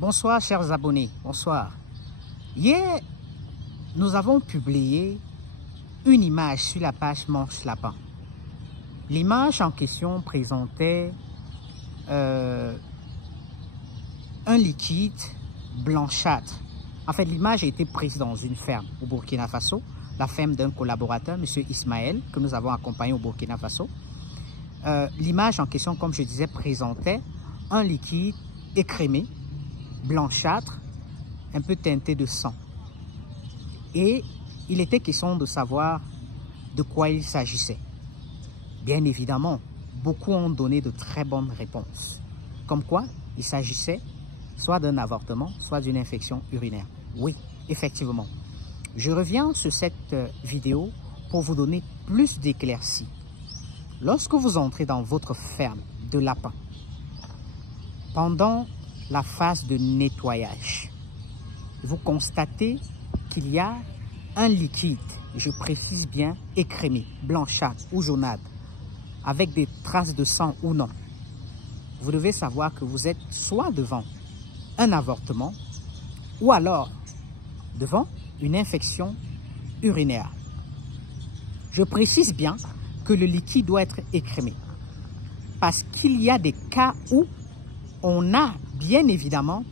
Bonsoir chers abonnés, bonsoir. Hier, nous avons publié une image sur la page Mange Lapin. L'image en question présentait un liquide blanchâtre. En fait, l'image a été prise dans une ferme au Burkina Faso, la ferme d'un collaborateur, M. Ismaël, que nous avons accompagné au Burkina Faso. L'image en question, comme je disais, présentait un liquide écrémé, blanchâtre, un peu teinté de sang. Et il était question de savoir de quoi il s'agissait. Bien évidemment, beaucoup ont donné de très bonnes réponses. Comme quoi, il s'agissait soit d'un avortement, soit d'une infection urinaire. Oui, effectivement. Je reviens sur cette vidéo pour vous donner plus d'éclaircies. Lorsque vous entrez dans votre ferme de lapin, pendant la phase de nettoyage, vous constatez qu'il y a un liquide, je précise bien écrémé, blanchâtre ou jaunâtre, avec des traces de sang ou non. Vous devez savoir que vous êtes soit devant un avortement ou alors devant une infection urinaire. Je précise bien que le liquide doit être écrémé parce qu'il y a des cas où on a bien évidemment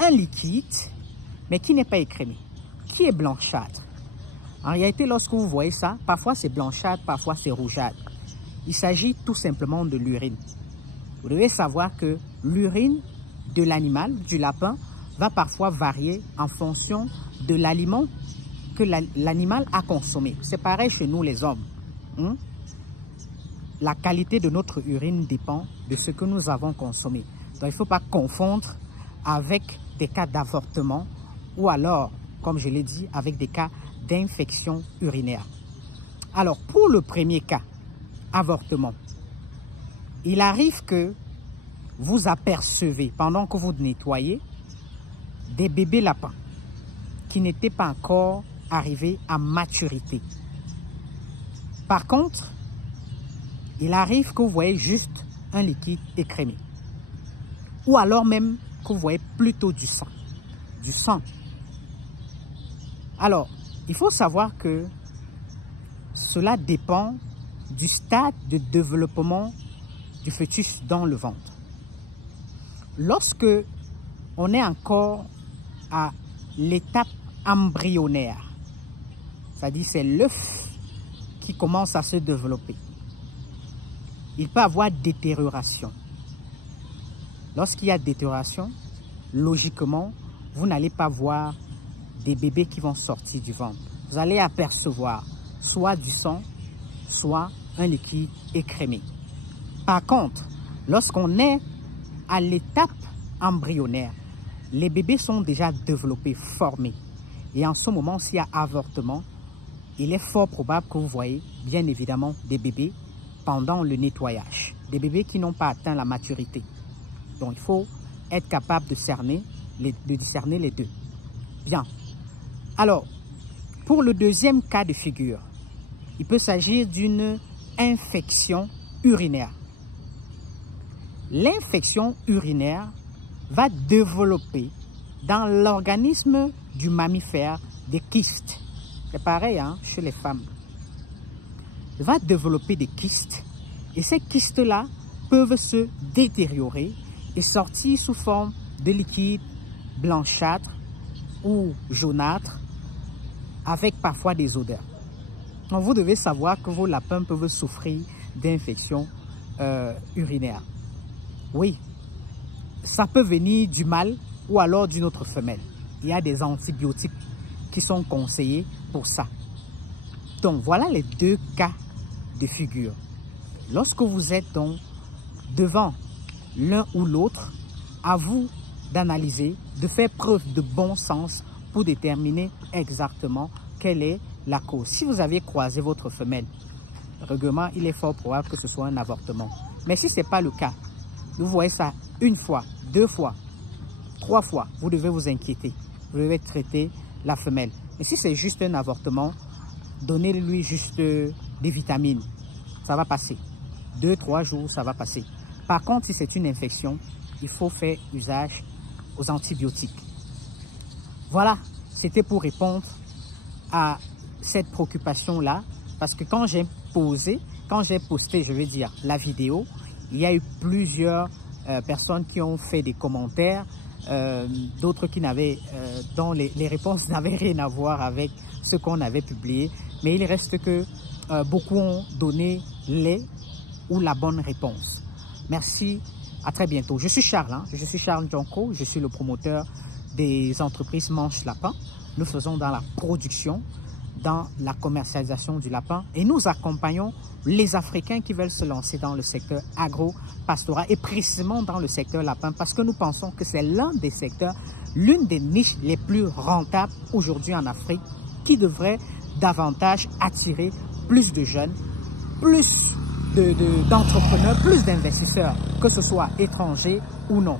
un liquide mais qui n'est pas écrémé, qui est blanchâtre. En réalité, lorsque vous voyez ça, parfois c'est blanchâtre, parfois c'est rougeâtre. Il s'agit tout simplement de l'urine. Vous devez savoir que l'urine de l'animal, du lapin, va parfois varier en fonction de l'aliment que l'animal a consommé. C'est pareil chez nous les hommes. La qualité de notre urine dépend de ce que nous avons consommé. Donc il ne faut pas confondre avec des cas d'avortement ou alors, comme je l'ai dit, avec des cas d'infection urinaire. Alors pour le premier cas, avortement, il arrive que vous apercevez pendant que vous nettoyez des bébés lapins qui n'étaient pas encore arrivés à maturité. Par contre, il arrive que vous voyez juste un liquide écrémé. Ou alors même que vous voyez plutôt du sang. Du sang. Alors, il faut savoir que cela dépend du stade de développement du fœtus dans le ventre. Lorsque on est encore à l'étape embryonnaire, c'est-à-dire c'est l'œuf qui commence à se développer, il peut y avoir détérioration. Lorsqu'il y a détérioration, logiquement, vous n'allez pas voir des bébés qui vont sortir du ventre. Vous allez apercevoir soit du sang, soit un liquide écrémé. Par contre, lorsqu'on est à l'étape embryonnaire, les bébés sont déjà développés, formés. Et en ce moment, s'il y a avortement, il est fort probable que vous voyez bien évidemment des bébés pendant le nettoyage. Des bébés qui n'ont pas atteint la maturité. Donc il faut être capable de discerner les deux. Bien. Alors, pour le deuxième cas de figure, il peut s'agir d'une infection urinaire. L'infection urinaire va développer dans l'organisme du mammifère des kystes. C'est pareil chez les femmes. Il va développer des kystes et ces kystes-là peuvent se détériorer et sortir sous forme de liquide blanchâtre ou jaunâtre avec parfois des odeurs. Donc vous devez savoir que vos lapins peuvent souffrir d'infections urinaires. Oui, ça peut venir du mâle ou alors d'une autre femelle. Il y a des antibiotiques qui sont conseillés pour ça. Donc voilà les deux cas de figure. Lorsque vous êtes donc devant l'un ou l'autre, à vous d'analyser, de faire preuve de bon sens pour déterminer exactement quelle est la cause. Si vous avez croisé votre femelle, régulièrement, il est fort probable que ce soit un avortement. Mais si ce n'est pas le cas, vous voyez ça une fois, deux fois, trois fois, vous devez vous inquiéter. Vous devez traiter la femelle. Et si c'est juste un avortement, donnez-lui juste des vitamines. Ça va passer. 2-3 jours, ça va passer. Par contre, si c'est une infection, il faut faire usage aux antibiotiques. Voilà, c'était pour répondre à cette préoccupation-là, parce que quand j'ai posté, je veux dire, la vidéo, il y a eu plusieurs personnes qui ont fait des commentaires, d'autres qui n'avaient, dont les réponses n'avaient rien à voir avec ce qu'on avait publié, mais il reste que beaucoup ont donné les ou la bonne réponse. Merci, à très bientôt. Je suis Charles, je suis Charles Djonko, je suis le promoteur des entreprises Manche Lapin. Nous faisons dans la production, dans la commercialisation du lapin et nous accompagnons les Africains qui veulent se lancer dans le secteur agro-pastoral et précisément dans le secteur lapin parce que nous pensons que c'est l'un des secteurs, l'une des niches les plus rentables aujourd'hui en Afrique qui devrait davantage attirer plus de jeunes, plus d'entrepreneurs, plus d'investisseurs, que ce soit étrangers ou non.